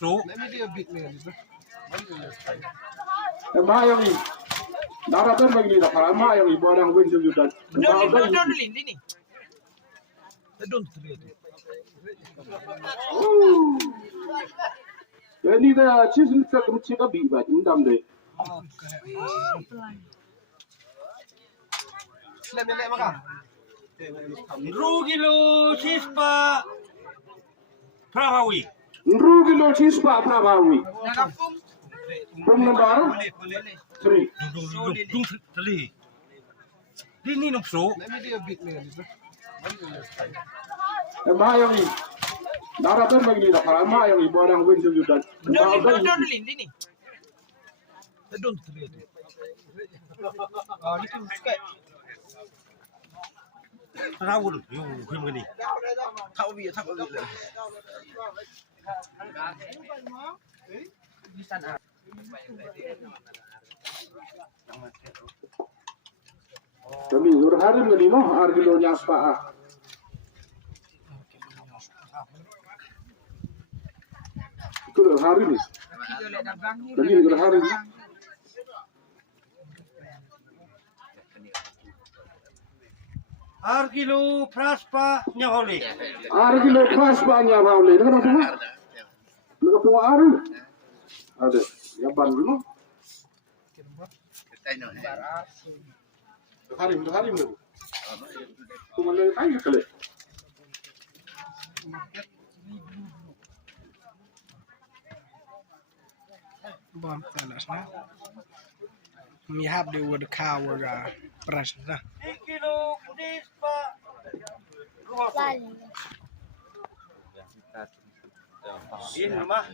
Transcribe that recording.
So, Mayami, Naratan Magni, Mayami, Borang wins you that. Ini dah cizil tak mesti tak bibat, undang deh. Rugilo Chispa Prahawi. Rugilo Chispa Prahawi. From number 3. Dung tali. Ini nuk so. Mayami, Naratan Magni, Mayami, Borang wins you that. Rawul, you him gini. Kami urharin gini no, argilo nyaspa. Itu urharin ni. Kami urharin. Argilo Praspa Nyaholi. Argilo Praspa Nyaholi. Dengar apa? Dengar apa aru? Ada. Yang ban dulu. Harim tu. Tu mana air kali? Bom tanas na. We have the word cow or brush na. Kilo Prispa. Ini rumah.